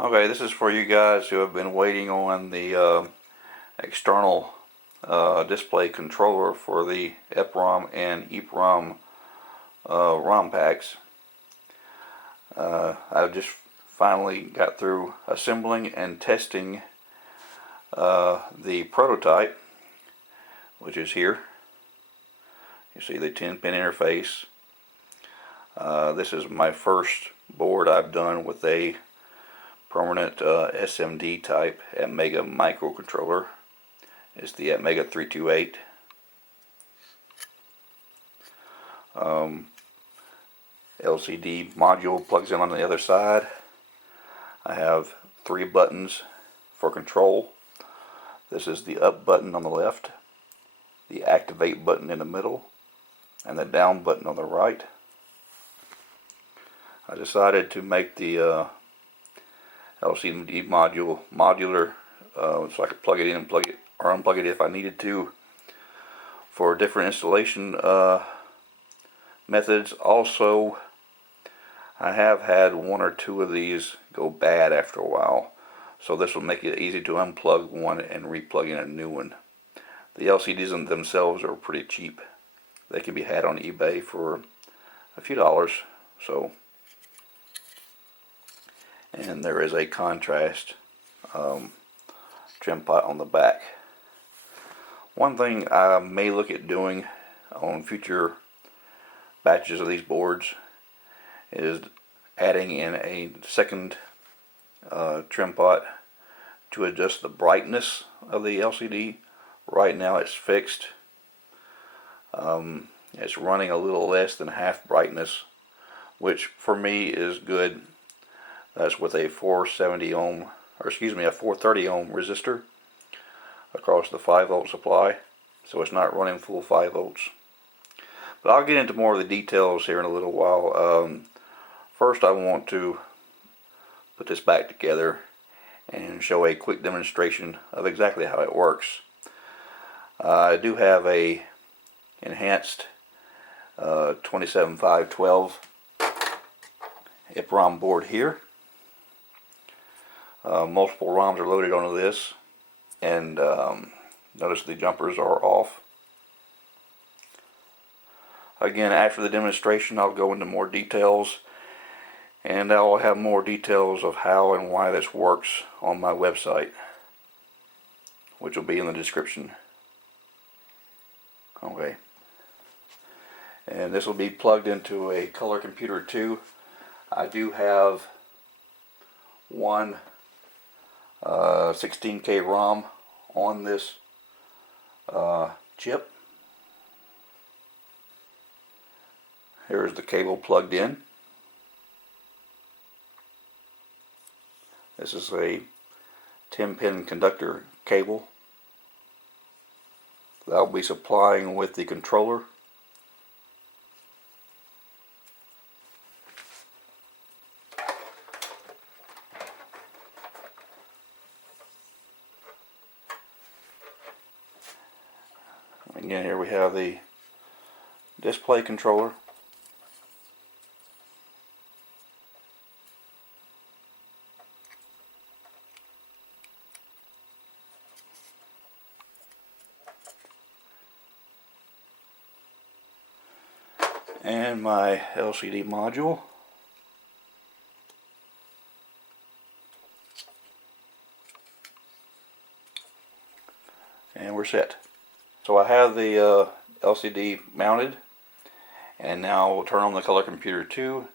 Okay, this is for you guys who have been waiting on the external display controller for the EEPROM and EEPROM ROM packs. I've just finally got through assembling and testing the prototype, which is here. You see the 10-pin interface. This is my first board I've done with a permanent SMD type Atmega microcontroller. It's the Atmega 328. LCD module plugs in on the other side. I have 3 buttons for control. This is the up button on the left, the activate button in the middle, and the down button on the right. I decided to make the LCD module modular, so I could plug it in and plug it or unplug it if I needed to for different installation methods. Also, I have had 1 or 2 of these go bad after a while, so this will make it easy to unplug one and replug in a new one. The LCDs themselves are pretty cheap. They can be had on eBay for a few dollars. And there is a contrast trim pot on the back. One thing I may look at doing on future batches of these boards is adding in a second trim pot to adjust the brightness of the LCD. Right now it's fixed. It's running a little less than half brightness, which for me is good. That's with a 430 ohm resistor across the 5-volt supply, so it's not running full 5 volts. But I'll get into more of the details here in a little while. First, I want to put this back together and show a quick demonstration of exactly how it works. I do have a enhanced 27512 EEPROM board here. Multiple ROMs are loaded onto this, and notice the jumpers are off. Again, after the demonstration, I'll go into more details, and I'll have more details of how and why this works on my website, which will be in the description. Okay, and this will be plugged into a color computer too. I do have one 16K ROM on this chip. Here's the cable plugged in. This is a 10-pin conductor cable that I'll be supplying with the controller. Again, here we have the display controller. And my LCD module. And we're set. So I have the LCD mounted, and now we'll turn on the color computer too,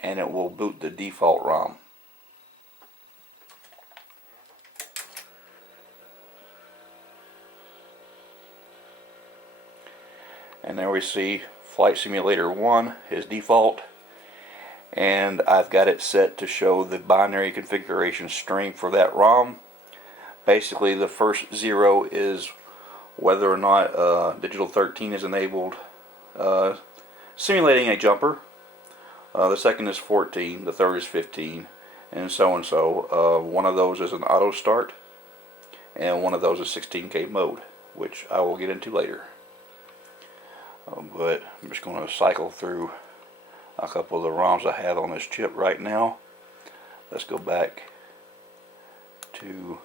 and it will boot the default ROM. And there we see Flight Simulator 1 is default, and I've got it set to show the binary configuration string for that ROM. Basically, the first 0 is whether or not digital 13 is enabled, simulating a jumper. The second is 14, the third is 15, and so and so. One of those is an auto start, and one of those is 16K mode, which I will get into later. But I'm just going to cycle through a couple of the ROMs I have on this chip right now. Let's go back to,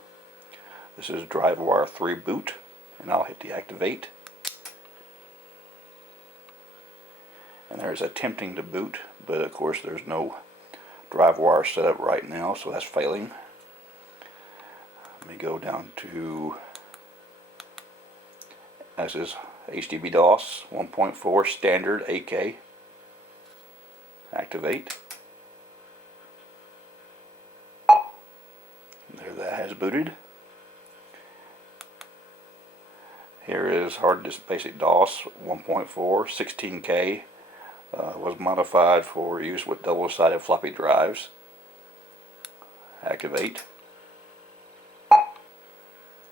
this is drive wire 3 boot, and I'll hit deactivate. And there's attempting to boot, but of course there's no drive wire set up right now, so that's failing. Let me go down to, this is HDB DOS 1.4 standard 8K. Activate. There, that has booted. Here is hard disk basic DOS 1.4 16K. Was modified for use with double-sided floppy drives. Activate.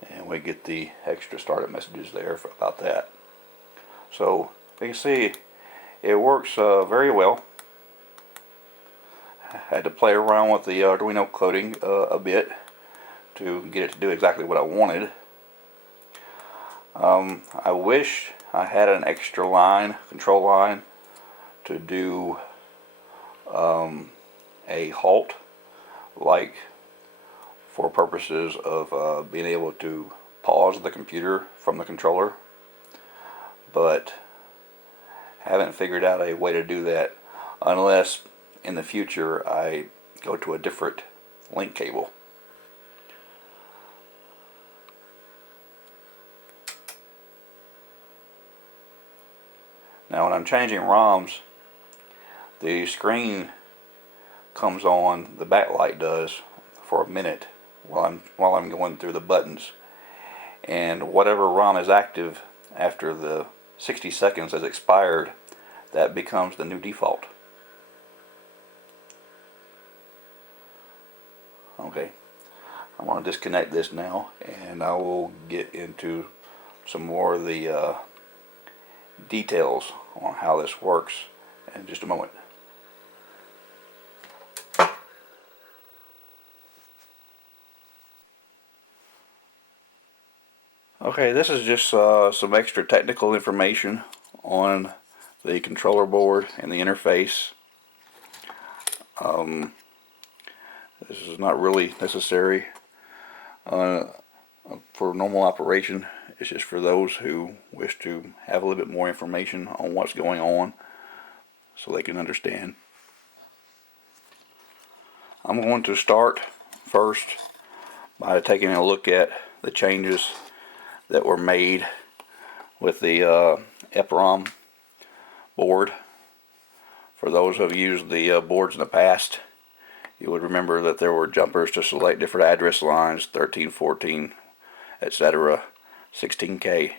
And we get the extra startup messages there about that. So you can see it works very well. I had to play around with the Arduino coding a bit to get it to do exactly what I wanted. I wish I had an extra line, control line, to do a halt, like for purposes of being able to pause the computer from the controller, but haven't figured out a way to do that unless in the future I go to a different link cable. Now when I'm changing ROMs, the screen comes on, the backlight does, for a minute while I'm going through the buttons, and whatever ROM is active after the 60 seconds has expired, that becomes the new default. Okay, I'm going to disconnect this now, and I will get into some more of the details on how this works in just a moment. Okay, this is just some extra technical information on the controller board and the interface. This is not really necessary for normal operation. It's just for those who wish to have a little bit more information on what's going on so they can understand. I'm going to start first by taking a look at the changes that were made with the EEPROM board. For those who have used the boards in the past, you would remember that there were jumpers to select different address lines, 13, 14, etc., 16K.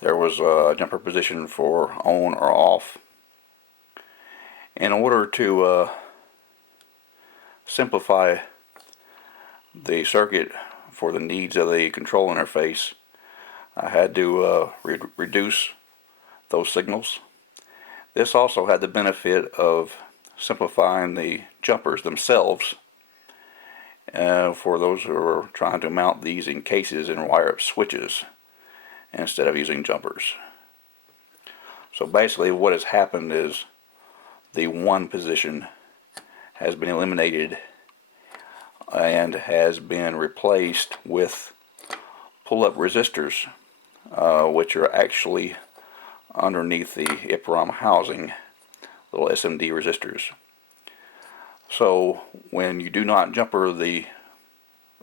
There was a jumper position for on or off. In order to simplify the circuit for the needs of the control interface, I had to reduce those signals. This also had the benefit of simplifying the jumpers themselves for those who are trying to mount these in cases and wire up switches instead of using jumpers. So basically what has happened is the 1 position has been eliminated and has been replaced with pull-up resistors, which are actually underneath the EEPROM housing, little SMD resistors. So when you do not jumper the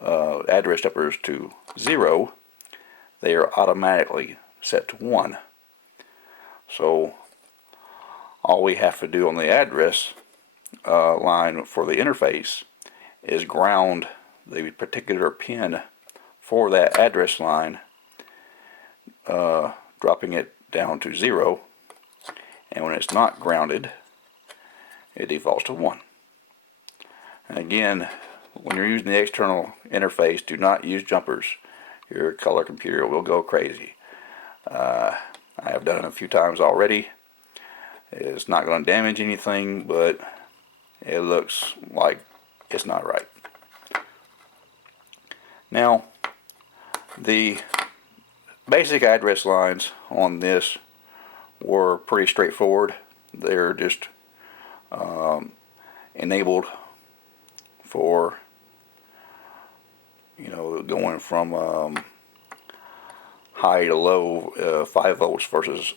address jumpers to 0, they are automatically set to 1. So all we have to do on the address line for the interface is ground the particular pin for that address line, dropping it down to 0, and when it's not grounded, it defaults to 1. And again, when you're using the external interface, do not use jumpers. Your color computer will go crazy. I have done it a few times already. It's not going to damage anything, but it looks like it's not right. Now, the basic address lines on this were pretty straightforward. They're just enabled for you know, going from high to low, 5 volts versus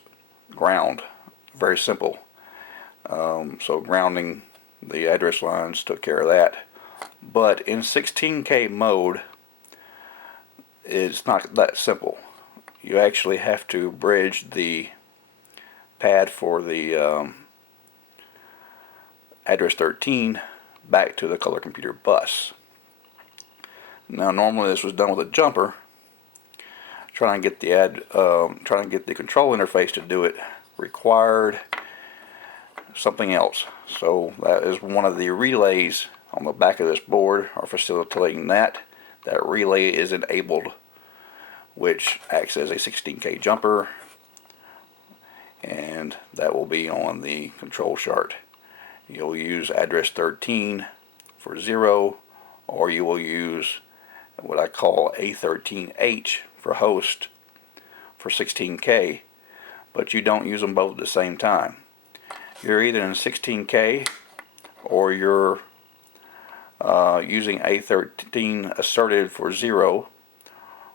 ground. Very simple. So grounding the address lines took care of that. But in 16K mode, it's not that simple. You actually have to bridge the pad for the address 13 back to the color computer bus. Now normally this was done with a jumper. Trying to get the control interface to do it required something else. So that is one of the relays on the back of this board are facilitating that. That relay is enabled, which acts as a 16K jumper, and that will be on the control chart. You'll use address 13 for 0, or you will use what I call A13H for host for 16K, but you don't use them both at the same time. You're either in 16K or you're using A13 asserted for 0,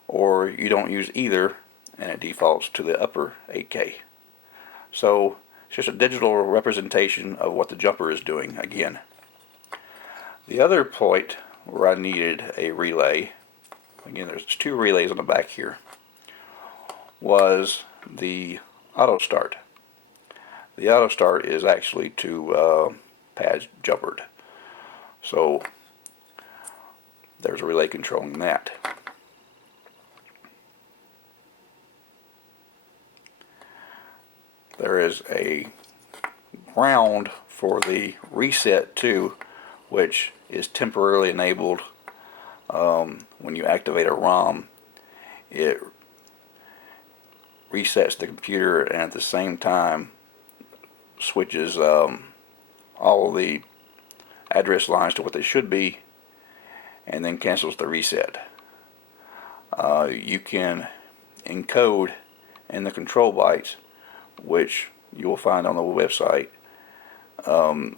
or you don't use either and it defaults to the upper 8K. So it's just a digital representation of what the jumper is doing again. The other point where I needed a relay, again there's 2 relays on the back here, was the auto start. The auto start is actually to pads jumpered. So there's a relay controlling that. There is a ground for the reset too, which is temporarily enabled when you activate a ROM. It resets the computer and at the same time switches all of the address lines to what they should be, and then cancels the reset. You can encode in the control bytes, which you will find on the website,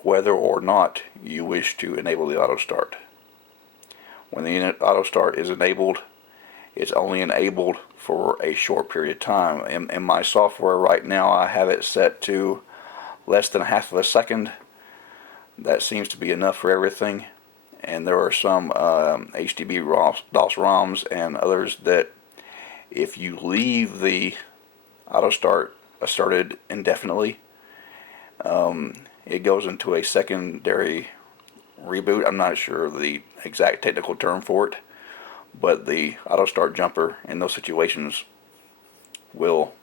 whether or not you wish to enable the auto start. When the auto start is enabled, it's only enabled for a short period of time. In my software right now, I have it set to less than half of a second. That seems to be enough for everything. And there are some HDB DOS ROMs and others that if you leave the auto start started indefinitely, it goes into a secondary reboot. I'm not sure the exact technical term for it, but the auto start jumper in those situations will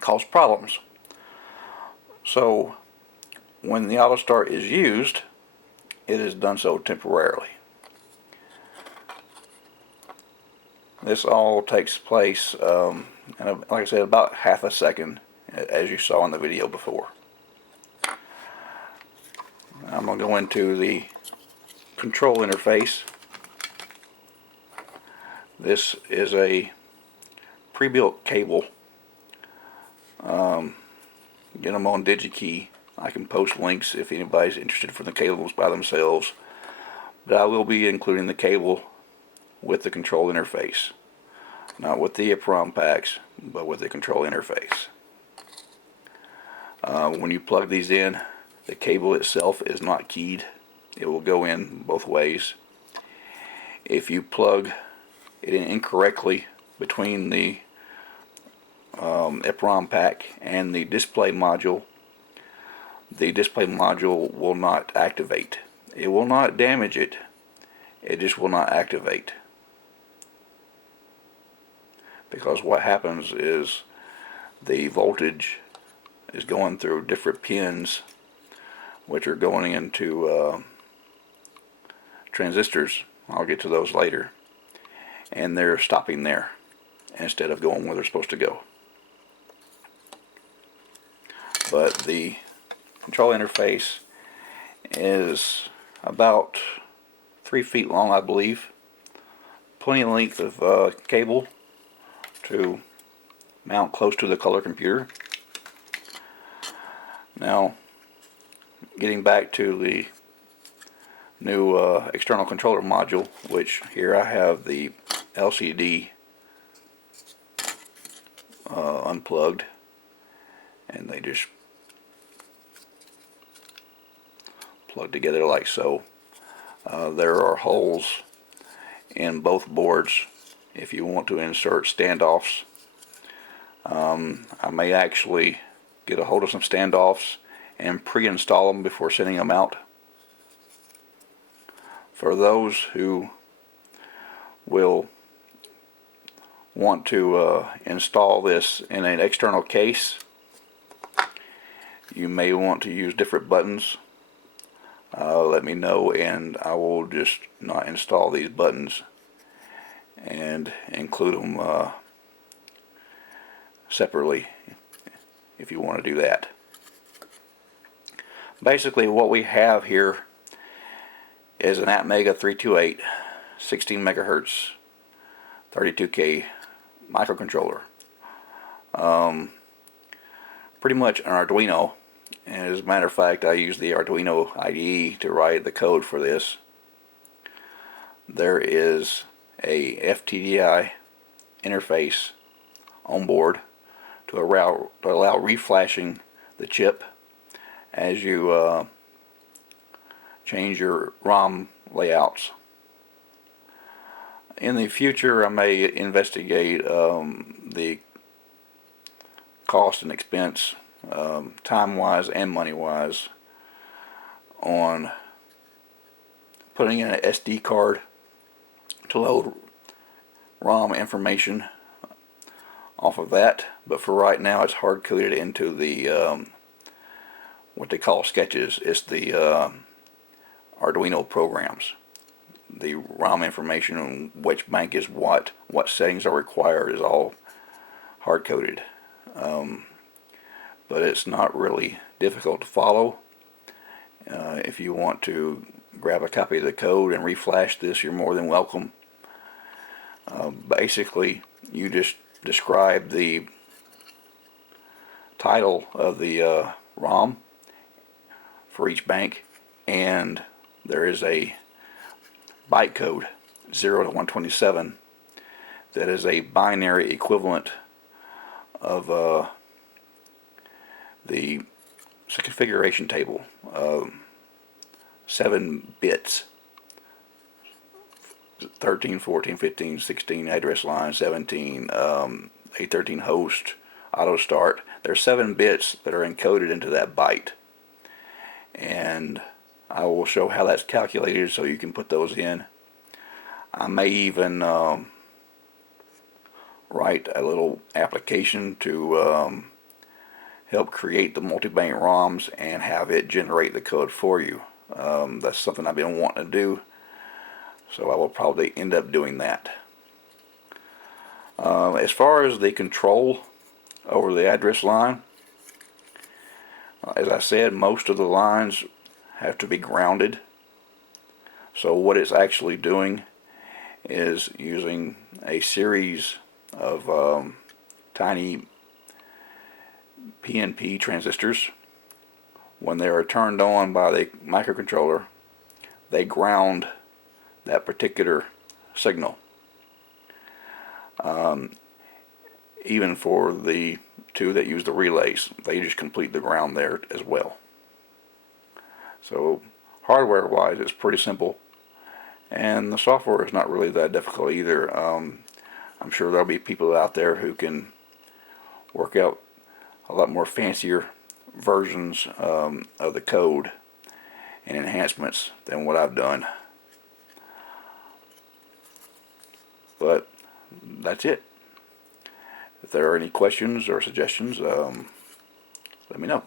cause problems. So when the auto start is used, it is done so temporarily. This all takes place in, like I said, about half a second, as you saw in the video before. I'm going to go into the control interface. This is a pre-built cable. Get them on DigiKey. I can post links if anybody's interested for the cables by themselves, but I will be including the cable with the control interface, not with the EEPROM packs, but with the control interface. When you plug these in, the cable itself is not keyed. It will go in both ways. If you plug it in incorrectly between the EEPROM pack and the display module will not activate. It will not damage it. It just will not activate. Because what happens is the voltage is going through different pins, which are going into transistors. I'll get to those later. And they're stopping there instead of going where they're supposed to go. But the control interface is about 3 feet long, I believe. Plenty of length of cable to mount close to the color computer. Now, getting back to the new external controller module, which here I have the LCD unplugged, and they just plug together like so. There are holes in both boards if you want to insert standoffs. I may actually get a hold of some standoffs and pre-install them before sending them out. For those who will want to install this in an external case, you may want to use different buttons. Let me know, and I will just not install these buttons and include them separately if you want to do that. Basically what we have here is an Atmega 328 16 megahertz 32K microcontroller. Pretty much an Arduino, and as a matter of fact I use the Arduino IDE to write the code for this. There is a FTDI interface on board to allow reflashing the chip as you change your ROM layouts. In the future I may investigate the cost and expense, time wise and money wise, on putting in an SD card to load ROM information off of that, but for right now it's hard coded into the what they call sketches. It's the Arduino programs. The ROM information on which bank is what settings are required is all hard coded, but it's not really difficult to follow. If you want to grab a copy of the code and reflash this, you're more than welcome. Basically you just describe the title of the ROM for each bank, and there is a bytecode 0 to 127 that is a binary equivalent of the configuration table, 7 bits, 13, 14, 15, 16, address line 17, A13 host, auto start. There's 7 bits that are encoded into that byte, and I will show how that's calculated so you can put those in. I may even write a little application to help create the multi-bank ROMs and have it generate the code for you. That's something I've been wanting to do, so I will probably end up doing that. As far as the control over the address line, as I said, most of the lines have to be grounded. So what it's actually doing is using a series of tiny PNP transistors. When they are turned on by the microcontroller, they ground that particular signal. Even for the two that use the relays, they just complete the ground there as well. So hardware wise it's pretty simple, and the software is not really that difficult either. I'm sure there'll be people out there who can work out a lot more fancier versions of the code and enhancements than what I've done. But that's it. If there are any questions or suggestions, let me know.